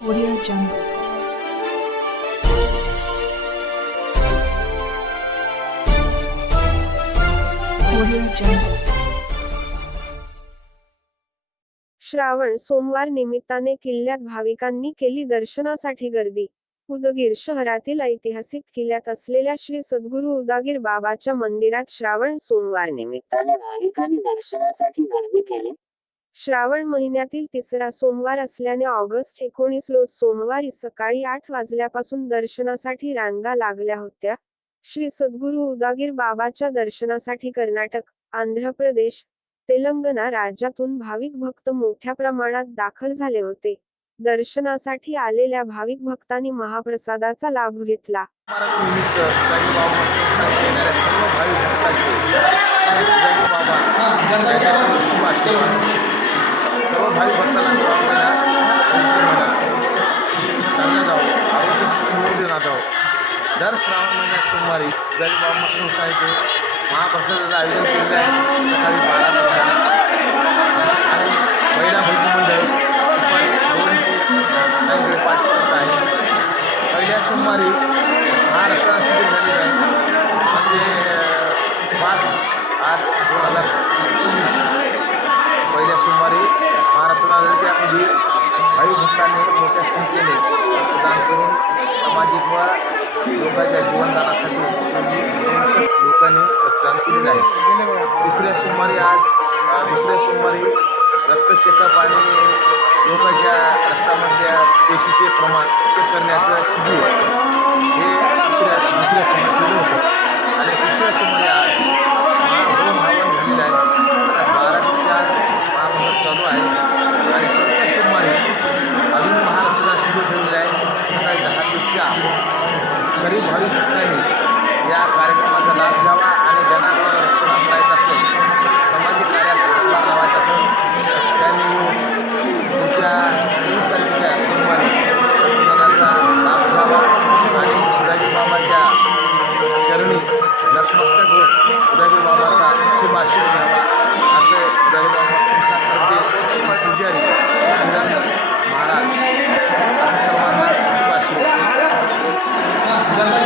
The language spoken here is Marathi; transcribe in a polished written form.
Audio Jungle. Audio Jungle. Shravan सोमवार निमित्ताने किल्ल्यात भाविकांनी केली दर्शनासाठी गर्दी. उदगीर शहरातील ऐतिहासिक किल्ल्यात असलेल्या श्री सद्गुरू उदागीर बाबाच्या मंदिरात श्रावण सोमवार निमित्ताने भाविकांनी दर्शनासाठी गर्दी केली. श्रावण महिन्यातील तिसरा सोमवार असल्याने ऑगस्ट 19 रोज सोमवारी सकाळी 8 वाजल्यापासून दर्शनासाठी रांगा लागल्या होत्या. श्री सद्गुरू उदागीर बाबाच्या दर्शनासाठी कर्नाटक, आंध्र प्रदेश, तेलंगणा राज्यातून भाविक भक्त मोठ्या प्रमाणात दाखल झाले होते. दर्शनासाठी आलेल्या भाविक भक्तांनी महाप्रसादाचा लाभ घेतला. निमित्त जागेबाबा संस्थान येणाऱ्या सर्व भाविक भक्तांचे जागेबाबा शुभ आशीर्वाद. सर्व भाविक भक्तांना स्वामीला चांगलं जावं, आरोग्य समृद्धी नांदावं. दर श्रावण महिन्यात सोमवारी जागेबाबा संस्था येथे महाप्रसादाचं आयोजन केलेलं आहे. सकाळी 12 वाजता आणि महिला भक्ती मंडळ दुपारी 2 ते सायंकाळी 5 वाजता आहे. पहिल्या सोमवारी महाराष्ट्र शिबिर झालेलं आहे. म्हणजे 5/8/2019 पहिल्या सोमवारी महाराष्ट्र त्यामध्ये भाविक भक्तांनी मोठ्या संख्येने रक्तदान करून सामाजिक व लोकांच्या जीवनदानासाठी लोकांनी रक्तदान केलेलं आहे. दुसऱ्या सोमवारी रक्त चेकअप आणि लोकांच्या रक्तामधल्या पेशीचे प्रमाण चेक करण्याचं शिबिर हे दुसऱ्या सोमवारी केलं होतं. आणि तिसऱ्या सोमवारी आज महाभवन झालेलं आहे. आता 12 दिवसात महाभवन चालू आहे आणि